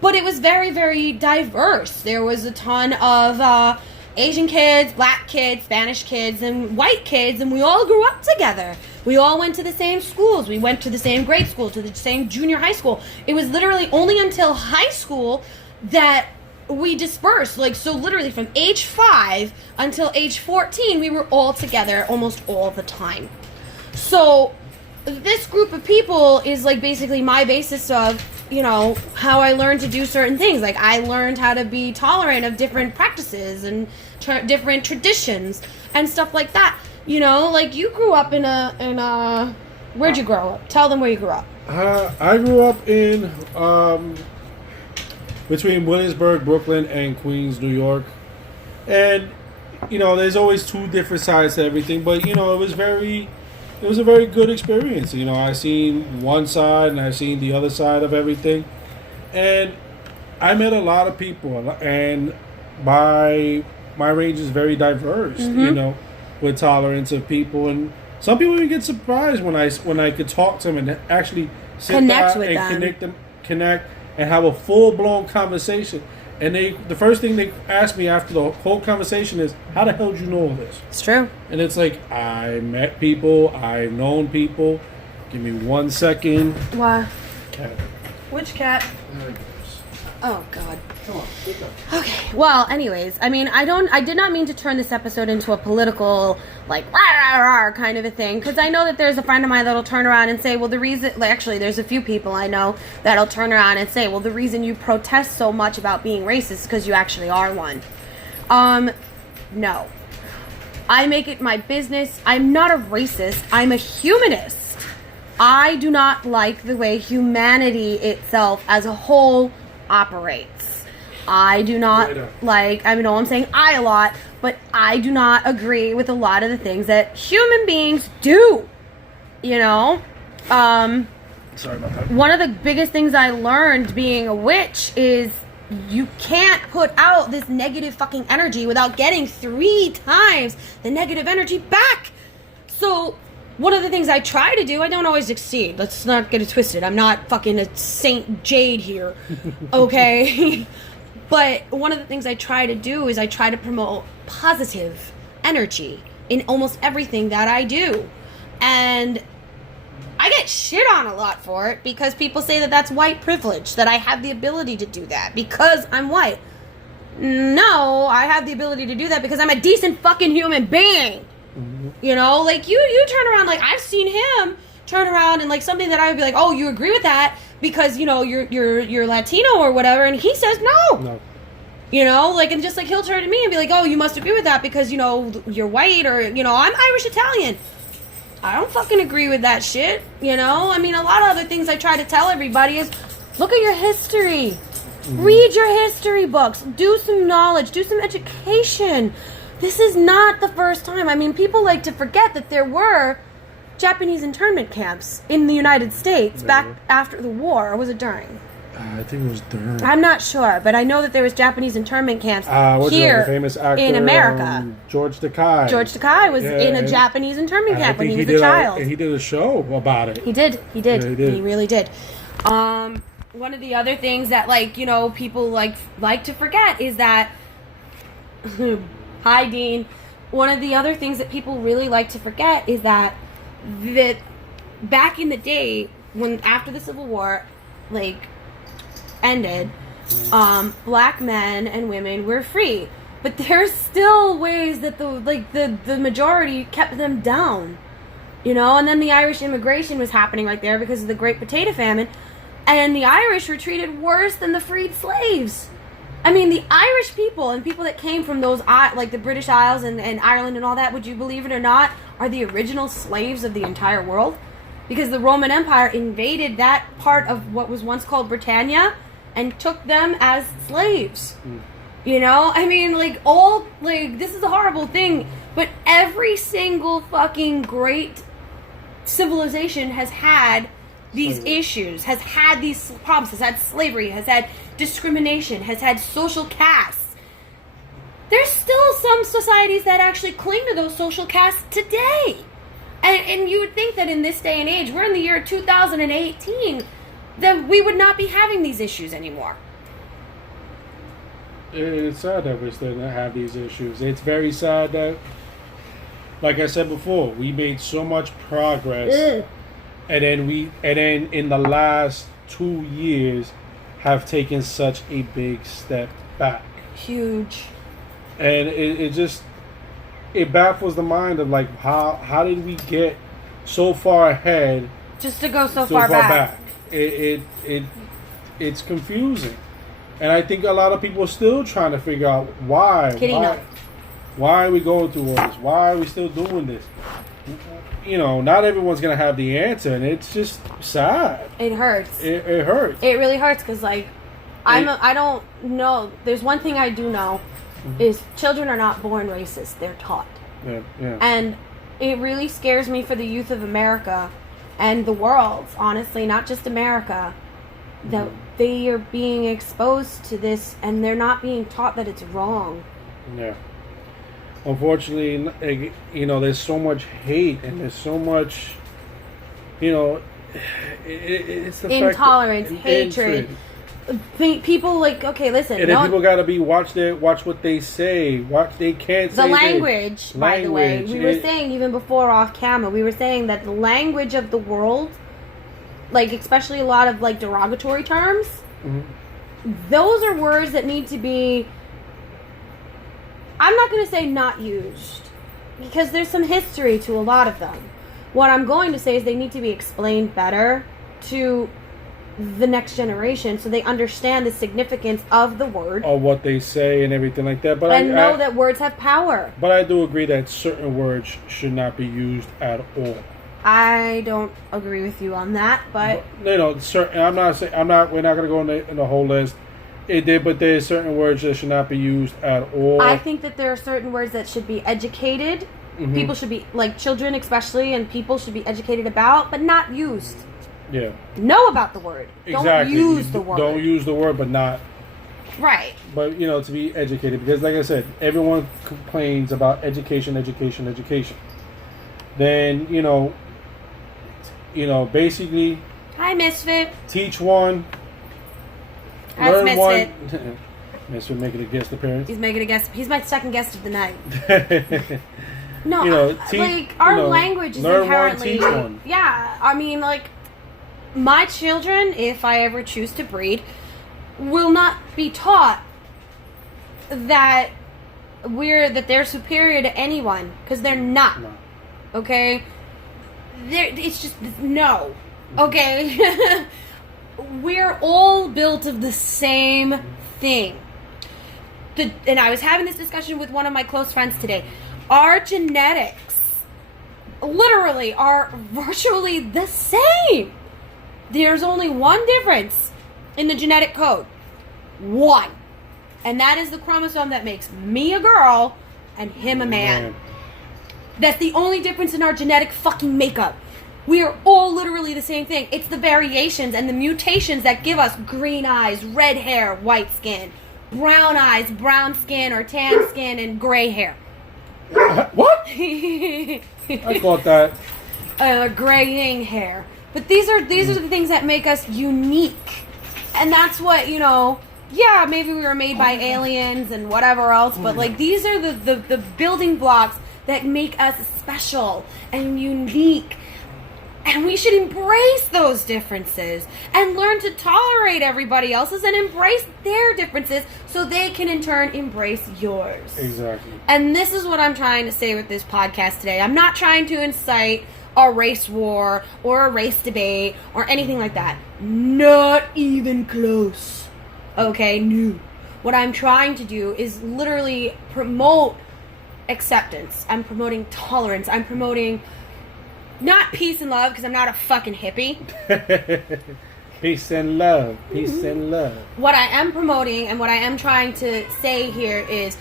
but it was very, very diverse. There was a ton of Asian kids, black kids, Spanish kids, and white kids, and we all grew up together. We all went to the same schools. We went to the same grade school, to the same junior high school. It was literally only until high school that we dispersed. Like, so literally from age 5 until age 14, we were all together almost all the time. So this group of people is like basically my basis of, you know, how I learned to do certain things. Like, I learned how to be tolerant of different practices and different traditions and stuff like that. You know, like, you grew up in a where'd you grow up? Tell them where you grew up. I grew up in between Williamsburg, Brooklyn, and Queens, New York. And, you know, there's always two different sides to everything, but, you know, it was a very good experience. You know, I seen one side and I seen the other side of everything. And I met a lot of people, and my range is very diverse, you know, with tolerance of people. And some people even get surprised when I could talk to them and actually sit Connect down with and connect and have a full-blown conversation. And the first thing they ask me after the whole conversation is, how the hell did you know all this? It's true. And it's like, I met people, I've known people. Give me 1 second. Why? Cat. Which cat? There it goes. Oh, God. Come on, get up. Okay. Well, anyways, I mean, I did not mean to turn this episode into a political, like, rah, rah, rah, kind of a thing, because I know that there's a friend of mine that'll turn around and say, well, the reason, like, actually, there's a few people I know that'll turn around and say, well, the reason you protest so much about being racist is because you actually are one. No. I make it my business. I'm not a racist. I'm a humanist. I do not like the way humanity itself as a whole operates. I do not like, I know I'm saying I a lot, but I do not agree with a lot of the things that human beings do. You know? Sorry about that. One of the biggest things I learned being a witch is you can't put out this negative fucking energy without getting 3 times the negative energy back. So one of the things I try to do, I don't always succeed. Let's not get it twisted. I'm not fucking a Saint Jade here. Okay? But one of the things I try to do is I try to promote positive energy in almost everything that I do. And I get shit on a lot for it because people say that that's white privilege, that I have the ability to do that because I'm white. No, I have the ability to do that because I'm a decent fucking human being. Mm-hmm. You know, like you turn around, like I've seen him turn around and like something that I would be like, oh, you agree with that because, you know, you're Latino or whatever, and he says no. You know, like, and just like he'll turn to me and be like, oh, you must agree with that because, you know, you're white or, you know, I'm Irish Italian. I don't fucking agree with that shit, you know? I mean, a lot of other things I try to tell everybody is, look at your history. Mm-hmm. Read your history books. Do some knowledge. Do some education. This is not the first time. I mean, people like to forget that there were Japanese internment camps in the United States back after the war, or was it during? I think it was during. I'm not sure, but I know that there was Japanese internment camps here the famous actor, in America. George Takei. George Takei was in a Japanese internment camp when he was a child. And he did a show about it. He did. Yeah, he did. He really did. One of the other things that, like, you know, people like to forget is that. Hi, Dean. One of the other things that people really like to forget is that back in the day, when after the Civil War, like, ended, black men and women were free, but there's still ways that the majority kept them down, you know. And then the Irish immigration was happening right there because of the Great Potato Famine, and the Irish were treated worse than the freed slaves. I mean, the Irish people and people that came from those, like the British Isles and Ireland and all that, would you believe it or not, are the original slaves of the entire world. because the Roman Empire invaded that part of what was once called Britannia and took them as slaves. You know? I mean, this is a horrible thing, but every single fucking great civilization has had these issues, has had these problems, has had slavery, has had discrimination, has had social castes. There's still some societies that actually cling to those social castes today. And you would think that in this day and age, we're in the year 2018, that we would not be having these issues anymore. It's sad that we still have these issues. It's very sad that, like I said before, we made so much progress, and then in the last 2 years have taken such a big step back. Huge. And it baffles the mind of like how did we get so far ahead just to go so far back. It's confusing, and I think a lot of people are still trying to figure out why are we going through all this? Why are we still doing this? You know, not everyone's gonna have the answer, and it's just sad. It hurts. It hurts. It really hurts because I don't know. There's one thing I do know is children are not born racist. They're taught. Yeah. And it really scares me for the youth of America and the world, honestly, not just America, that they are being exposed to this and they're not being taught that it's wrong. Yeah. Unfortunately, you know, there's so much hate and there's so much, you know, it's the intolerance, hatred. People okay, listen. And then people gotta watch what they say. They can't say the language. By the way, we were saying even before off camera, we were saying that the language of the world, like especially a lot of like derogatory terms, those are words that need to be. I'm not going to say not used, because there's some history to a lot of them. What I'm going to say is they need to be explained better to the next generation so they understand the significance of the word. Or what they say and everything like that. But and know that words have power. But I do agree that certain words should not be used at all. I don't agree with you on that, but you know, certain. We're not going to go in the whole list. But there's certain words that should not be used at all. I think that there are certain words that should be educated. People should be, like children especially, and people should be educated about, but not used. Yeah. Know about the word. Exactly. Don't use the word. Don't use the word, but not. Right. But, you know, to be educated. Because, like I said, everyone complains about education. Then, you know, basically... Hi, Misfit. Teach one. That's learn Misfit. one. Misfit making a guest appearance. He's making a guest. He's my second guest of the night. No, you know, our language is inherently... Learn one, teach one. Yeah, I mean, like... My children, if I ever choose to breed, will not be taught that they're superior to anyone, because they're not. No. Okay? It's just no. Okay? We're all built of the same thing. And I was having this discussion with one of my close friends today. Our genetics literally are virtually the same. There's only one difference in the genetic code. One. And that is the chromosome that makes me a girl and him a man. That's the only difference in our genetic fucking makeup. We are all literally the same thing. It's the variations and the mutations that give us green eyes, red hair, white skin, brown eyes, brown skin or tan skin, and gray hair. What? I caught that. Graying hair. But these are the things that make us unique. And that's what, you know, yeah, maybe we were made by aliens and whatever else, but like these are the building blocks that make us special and unique. And we should embrace those differences and learn to tolerate everybody else's and embrace their differences so they can in turn embrace yours. Exactly. And this is what I'm trying to say with this podcast today. I'm not trying to incite a race war or a race debate or anything like that. Not even close. Okay, no. What I'm trying to do is literally promote acceptance. I'm promoting tolerance. I'm promoting not peace and love, because I'm not a fucking hippie. Peace and love. Peace and love. What I am promoting and what I am trying to say here is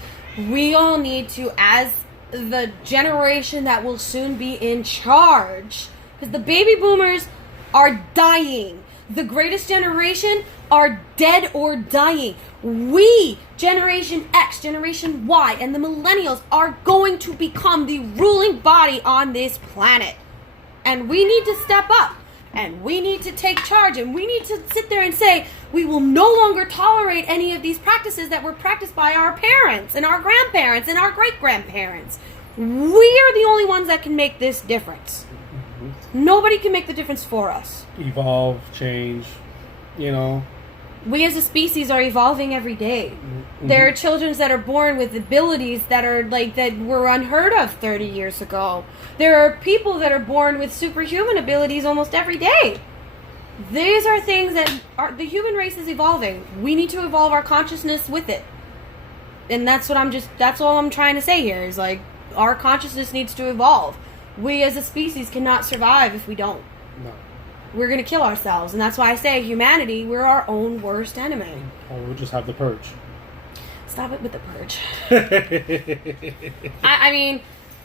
we all need to, as the generation that will soon be in charge, because the baby boomers are dying. The greatest generation are dead or dying. We, Generation X, Generation Y, and the millennials are going to become the ruling body on this planet. And we need to step up. And we need to take charge. And we need to sit there and say, we will no longer tolerate any of these practices that were practiced by our parents and our grandparents and our great-grandparents. We are the only ones that can make this difference. Nobody can make the difference for us. Evolve, change, you know. We as a species are evolving every day. Mm-hmm. There are children that are born with abilities that are that were unheard of 30 years ago. There are people that are born with superhuman abilities almost every day. These are things that the human race is evolving. We need to evolve our consciousness with it. And that's all I'm trying to say here is our consciousness needs to evolve. We as a species cannot survive if we don't. No. We're going to kill ourselves. And that's why I say humanity, we're our own worst enemy. Or we'll just have the purge. Stop it with the purge. I mean,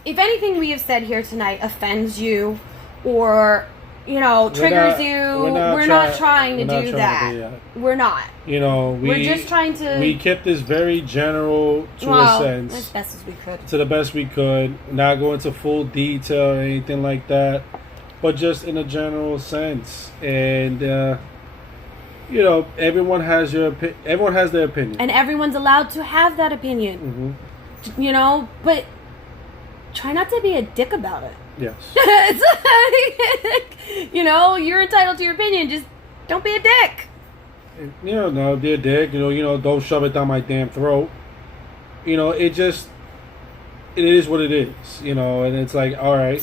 if anything we have said here tonight offends you or, triggers you, we're not trying to do that. We're not. We're just trying to... We kept this very general to a sense. As best as we could. To the best we could. Not go into full detail or anything like that. But just in a general sense. And, everyone has their opinion. And everyone's allowed to have that opinion. Mm-hmm. But try not to be a dick about it. Yes. You're entitled to your opinion. Just don't be a dick. No, be a dick. Don't shove it down my damn throat. It is what it is. And it's all right.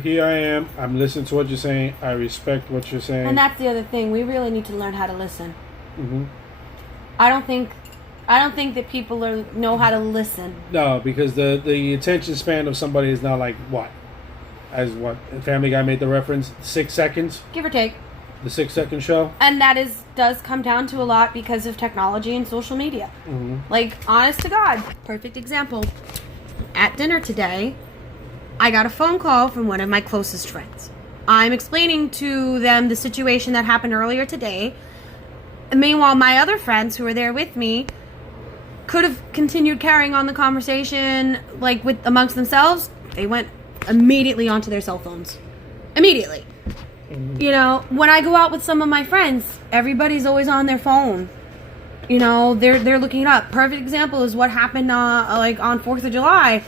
Here I am. I'm listening to what you're saying. I respect what you're saying. And that's the other thing. We really need to learn how to listen. Mm-hmm. I don't think that people know how to listen. No, because the attention span of somebody is not what? As what Family Guy made the reference, 6 seconds? Give or take. The 6-second show? And that does come down to a lot because of technology and social media. Mm-hmm. Honest to God, perfect example. At dinner today, I got a phone call from one of my closest friends. I'm explaining to them the situation that happened earlier today. And meanwhile, my other friends who were there with me could have continued carrying on the conversation amongst themselves. They went immediately onto their cell phones. Immediately. Mm-hmm. When I go out with some of my friends, everybody's always on their phone. They're looking it up. Perfect example is what happened on 4th of July.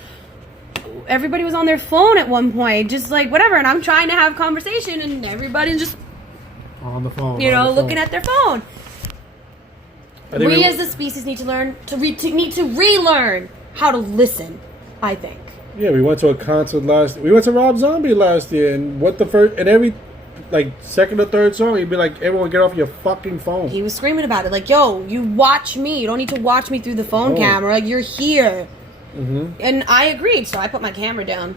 Everybody was on their phone at one point, just whatever, and I'm trying to have conversation, and everybody's just on the phone, looking at their phone. We as a species need to learn need to relearn how to listen, I think. Yeah, we went to a concert we went to Rob Zombie last year, and every second or third song, he'd be everyone get off your fucking phone. He was screaming about it, yo, you watch me. You don't need to watch me through the phone camera. You're here. Mm-hmm. And I agreed, so I put my camera down.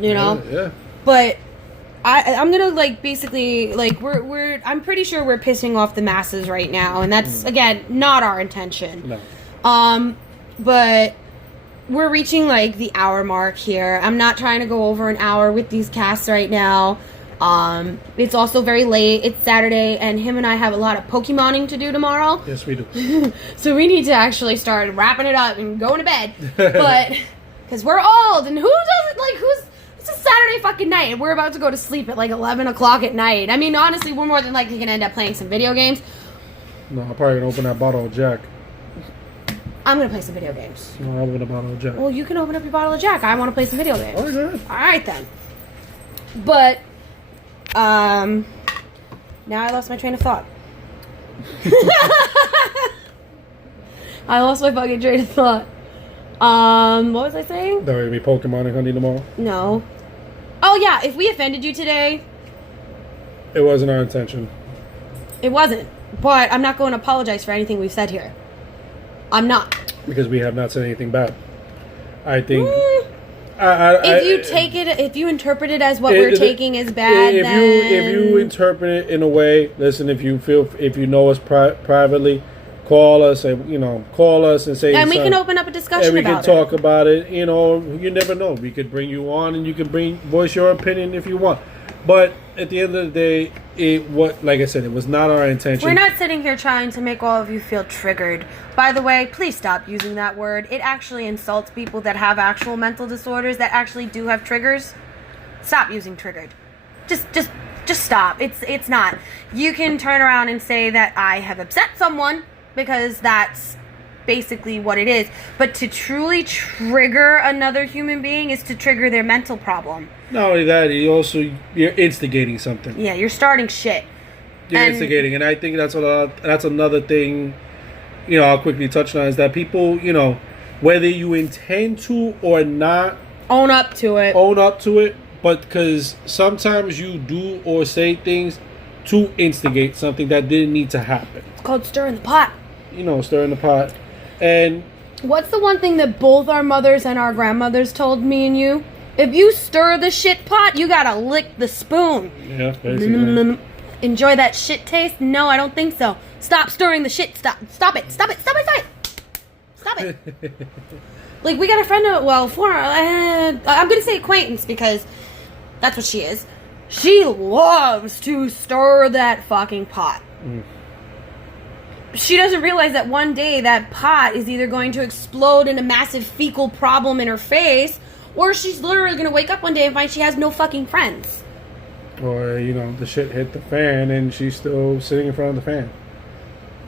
Yeah. But I'm gonna basically I'm pretty sure we're pissing off the masses right now, and that's again not our intention. No. But we're reaching the hour mark here. I'm not trying to go over an hour with these casts right now. It's also very late. It's Saturday, and him and I have a lot of Pokemoning to do tomorrow. Yes, we do. So we need to actually start wrapping it up and going to bed. But, because we're old, and who doesn't, it's a Saturday fucking night, and we're about to go to sleep at 11 o'clock at night. I mean, honestly, we're more than likely going to end up playing some video games. No, I'm probably going to open that bottle of Jack. I'm going to play some video games. No, I'll open a bottle of Jack. Well, you can open up your bottle of Jack. I want to play some video games. Oh, good. Alright, then. But... now I lost my train of thought. I lost my fucking train of thought. What was I saying? That would be Pokemon and Honey tomorrow? No. Oh yeah, if we offended you today... It wasn't our intention. It wasn't. But I'm not going to apologize for anything we've said here. I'm not. Because we have not said anything bad. I think... if you interpret it as what we're taking as bad, if you interpret it in a way, listen. If you know us privately, call us and say, and we can open up a discussion. And we about can talk about it. You know, you never know. We could bring you on, and you can voice your opinion if you want. But at the end of the day, like I said, it was not our intention. We're not sitting here trying to make all of you feel triggered. By the way, please stop using that word. It actually insults people that have actual mental disorders that actually do have triggers. Stop using triggered. Just stop. It's not. You can turn around and say that I have upset someone because that's basically what it is. But to truly trigger another human being is to trigger their mental problem. Not only that, you're instigating something. Yeah, you're starting shit. You're instigating, and I think that's another thing. You know, I'll quickly touch on is that people, you know, whether you intend to or not, own up to it. But because sometimes you do or say things to instigate something that didn't need to happen. It's called stirring the pot. You know, stirring the pot. And what's the one thing that both our mothers and our grandmothers told me and you? If you stir the shit pot, you gotta lick the spoon. Yeah, basically. Enjoy that shit taste? No, I don't think so. Stop stirring the shit. Stop it. Like, we got a friend, I'm gonna say acquaintance because that's what she is. She loves to stir that fucking pot. She doesn't realize that one day that pot is either going to explode in a massive fecal problem in her face, or she's literally going to wake up one day and find she has no fucking friends. Or, you know, the shit hit the fan and she's still sitting in front of the fan.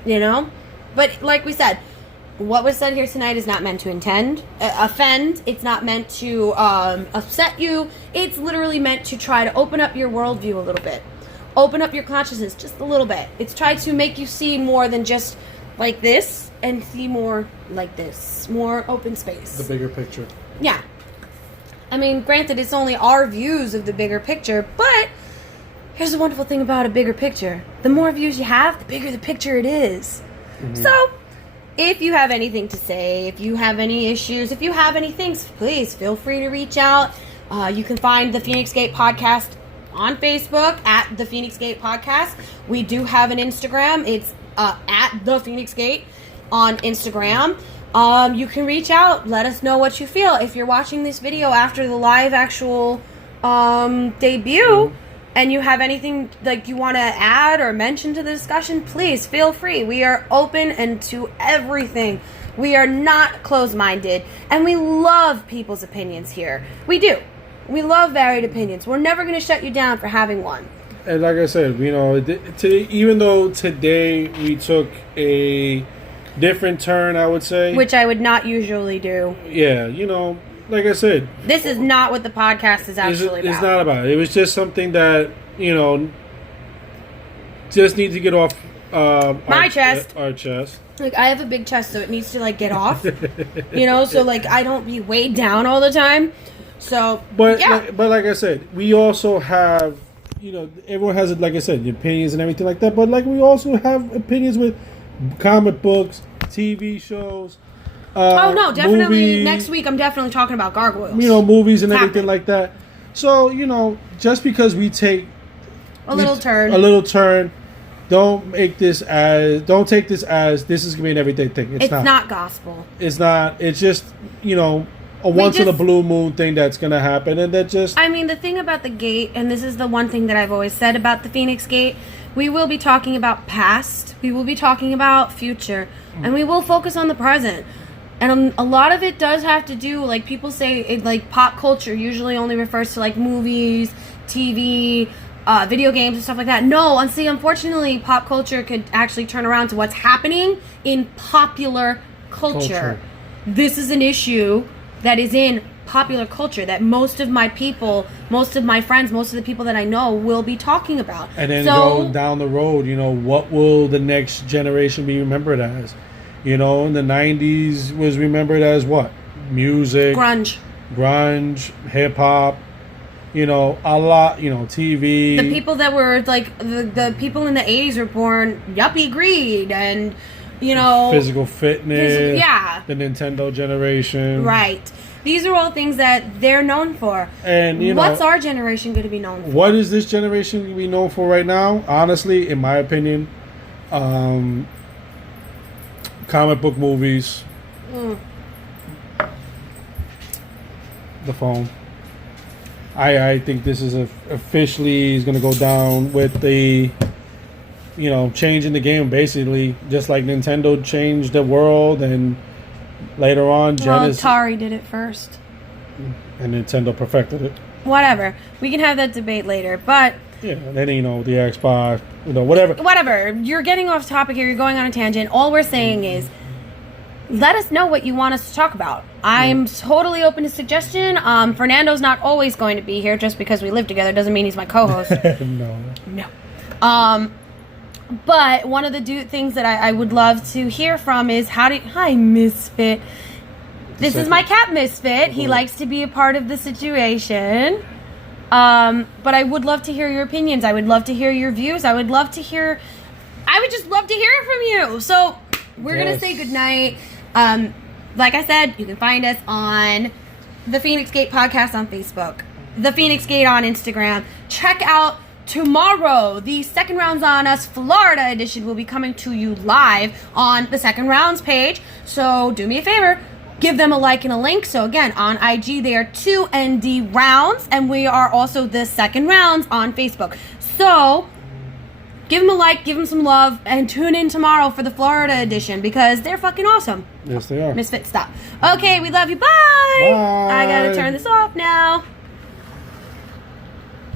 You know? But like we said, what was said here tonight is not meant to offend. It's not meant to upset you. It's literally meant to try to open up your worldview a little bit. Open up your consciousness just a little bit. It's tried to make you see more than just like this and see more like this. More open space. The bigger picture. Yeah. I mean, granted, it's only our views of the bigger picture, but here's the wonderful thing about a bigger picture. The more views you have, the bigger the picture it is. Mm-hmm. So, if you have anything to say, if you have any issues, if you have any things, please feel free to reach out. You can find the Feinics Gate Podcast on Facebook at the Feinics Gate Podcast. We do have an Instagram. It's at the Feinics Gate on Instagram. You can reach out. Let us know what you feel. If you're watching this video after the live actual debut and you have anything like you want to add or mention to the discussion, please feel free. We are open and to everything. We are not closed-minded, and we love people's opinions here. We do. We love varied opinions. We're never going to shut you down for having one. And like I said, you know, even though today we took a different turn, I would say. Which I would not usually do. Yeah, you know, like I said. This is not what the podcast is actually about. It's not about it. It was just something that, you know, just need to get off our chest. Like, I have a big chest, so it needs to, like, get off. You know, so, like, I don't be weighed down all the time. So, but yeah. But like I said, we also have, you know, everyone has, like I said, opinions and everything like that. But, like, we also have opinions with comic books, TV shows. Oh no, definitely. Movies, next week, I'm definitely talking about gargoyles. You know, movies and everything like that. So, you know, just because we take a little turn, don't take this as this is gonna be an everyday thing. It's not gospel. It's not. It's just, you know, a once in a blue moon thing that's gonna happen, and that just. I mean, the thing about the gate, and this is the one thing that I've always said about the Feinics Gate. We will be talking about past, we will be talking about future, and we will focus on the present. And a lot of it does have to do, like people say, like pop culture usually only refers to like movies, TV, video games and stuff like that. No, unfortunately, pop culture could actually turn around to what's happening in popular culture. This is an issue that is in popular culture that most of my people, most of my friends, most of the people that I know will be talking about. And then go down the road, you know, what will the next generation be remembered as? You know, in the 90s was remembered as what? Music. Grunge, hip-hop, you know, a lot, you know, TV. The people that were, like, the people in the 80s were born yuppie greed and, you know. Physical fitness. Yeah. The Nintendo generation. Right. These are all things that they're known for. And what's our generation going to be known for? What is this generation going to be known for right now? Honestly, in my opinion, comic book movies, the phone. I think this is officially is going to go down with the, changing the game basically, just like Nintendo changed the world, and later on, Genesis. Atari did it first. And Nintendo perfected it. Whatever. We can have that debate later, but... Yeah, and then, the Xbox, whatever. Whatever. You're getting off topic here. You're going on a tangent. All we're saying is, let us know what you want us to talk about. I'm totally open to suggestion. Fernando's not always going to be here just because we live together. Doesn't mean he's my co-host. No. But one of the things that I would love to hear from is hi, Misfit. This is my cat, Misfit. He likes to be a part of the situation. But I would love to hear your opinions. I would love to hear your views. I would just love to hear it from you. So we're going to say goodnight. Like I said, you can find us on the Feinics Gate Podcast on Facebook, the Feinics Gate on Instagram. Check out tomorrow, the Second Rounds on Us Florida edition will be coming to you live on the Second Rounds page. So do me a favor, give them a like and a link. So again, on IG, they are 2ND Rounds, and we are also the Second Rounds on Facebook. So give them a like, give them some love, and tune in tomorrow for the Florida edition because they're fucking awesome. Yes, they are. Misfit, stop. Okay, we love you. Bye. Bye. I gotta turn this off now.